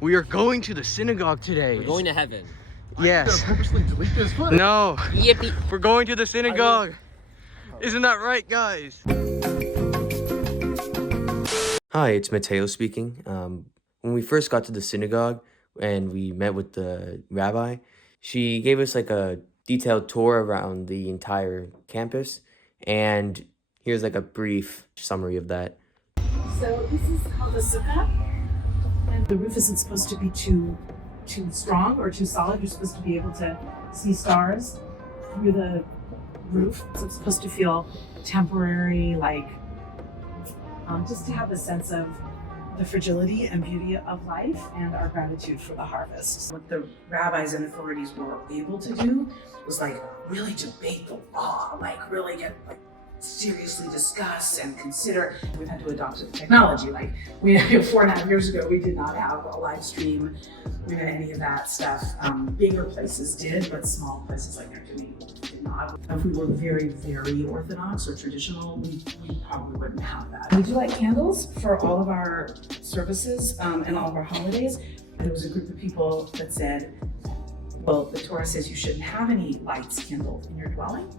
We are going to the synagogue today. We're going to heaven. Yes. I'm gonna purposely delete this footage. No. Yippee. We're going to the synagogue. Isn't that right, guys? Hi, it's Mateo speaking. When we first got to the synagogue and we met with the rabbi, she gave us like a detailed tour around the entire campus. And here's like a brief summary of that. So this is called a sukkah, and the roof isn't supposed to be too strong or too solid. You're supposed to be able to see stars through the roof. So it's supposed to feel temporary, like just to have a sense of the fragility and beauty of life and our gratitude for the harvest. What the rabbis and authorities were able to do was like really debate the law, like really get like seriously discuss and consider. We've had to adopt the technology. Like 4.5 years ago, we did not have a live stream. We had any of that stuff. Bigger places did, but small places like our community did not. If we were very, very orthodox or traditional, we probably wouldn't have that. We do light candles for all of our services and all of our holidays. There was a group of people that said, well, the Torah says you shouldn't have any lights kindled in your dwelling.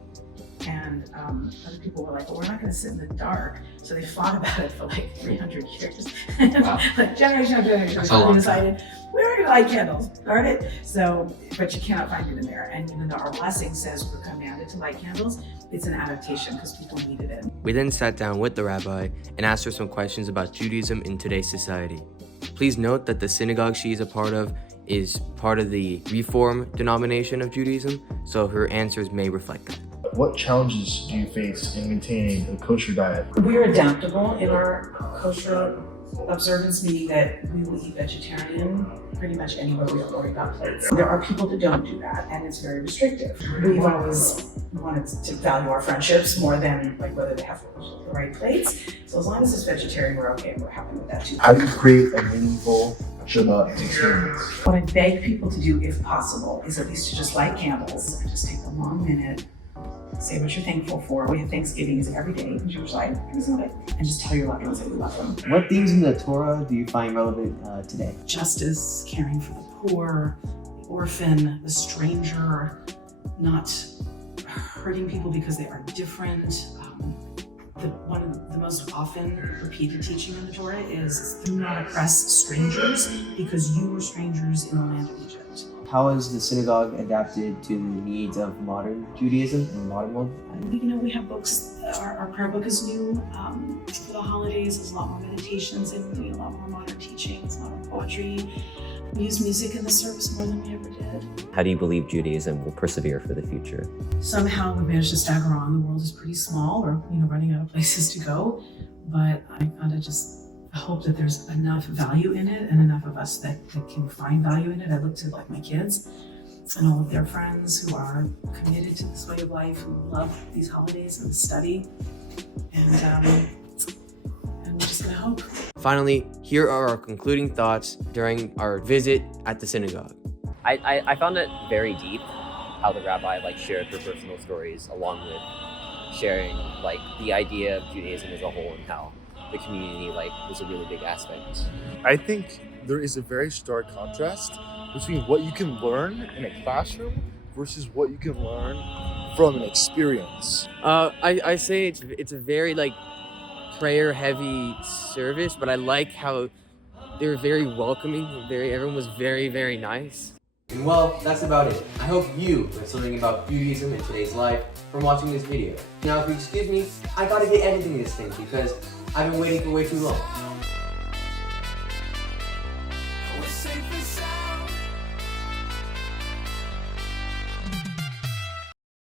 And other people were like, well, we're not going to sit in the dark. So they fought about it for like 300 years. Wow. Like generation after generation, we decided we're going to light candles, darn it. So, but you cannot find it in there. And even though our blessing says we're commanded to light candles, it's an adaptation because people needed it. We then sat down with the rabbi and asked her some questions about Judaism in today's society. Please note that the synagogue she is a part of is part of the Reform denomination of Judaism, so her answers may reflect that. What challenges do you face in maintaining a kosher diet? We're adaptable in our kosher observance, meaning that we will eat vegetarian pretty much anywhere we have already got plates. There are people that don't do that, and it's very restrictive. We've always wanted to value our friendships more than like whether they have the right plates. So as long as it's vegetarian, we're okay, and we're happy with that too. How do you create a meaningful Shabbat experience? What I beg people to do, if possible, is at least to just light candles and just take a long minute. Say what you're thankful for. We have Thanksgivings every day in Jewish life, and just tell your loved ones that you love them. What themes in the Torah do you find relevant today? Justice, caring for the poor, the orphan, the stranger, not hurting people because they are different. One of the most often repeated teaching in the Torah is do not oppress strangers because you were strangers in the land of Egypt. How has the synagogue adapted to the needs of modern Judaism and the modern world? We have books. Our prayer book is new for the holidays. There's a lot more meditations and a lot more modern teachings, a lot more poetry. We use music in the service more than we ever did. How do you believe Judaism will persevere for the future? Somehow we managed to stagger on. The world is pretty small. We're running out of places to go. But I kind of just hope that there's enough value in it and enough of us that can find value in it. I look to like my kids and all of their friends who are committed to this way of life, who love these holidays and study. And we're just gonna hope. Finally, here are our concluding thoughts during our visit at the synagogue. I found it very deep how the rabbi shared her personal stories along with sharing the idea of Judaism as a whole and how the community was a really big aspect. I think there is a very stark contrast between what you can learn in a classroom versus what you can learn from an experience. I say it's a very prayer heavy service, but I like how they were very welcoming. Everyone was very, very nice. And well, that's about it. I hope you learned something about Judaism in today's life from watching this video. Now, if you excuse me, I gotta get editing this thing because I've been waiting for way too long.